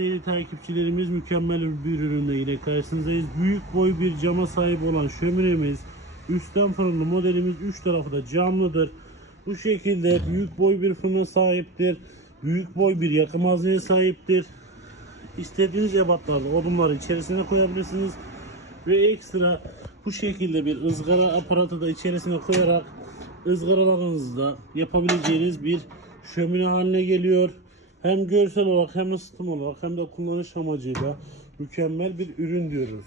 değerli takipçilerimiz, mükemmel bir ürünle yine karşınızdayız. Büyük boy bir cama sahip olan şöminemiz, üstten fırınlı modelimiz, 3 tarafı da camlıdır. Bu şekilde büyük boy bir fırına sahiptir. Büyük boy bir yakım hazneye sahiptir. İstediğiniz ebatlarda odunları içerisine koyabilirsiniz. Ve ekstra bu şekilde bir ızgara aparatı da içerisine koyarak ızgaralarınızı da yapabileceğiniz bir şömine haline geliyor. Hem görsel olarak hem ısıtım olarak hem de kullanış amacıyla mükemmel bir ürün diyoruz.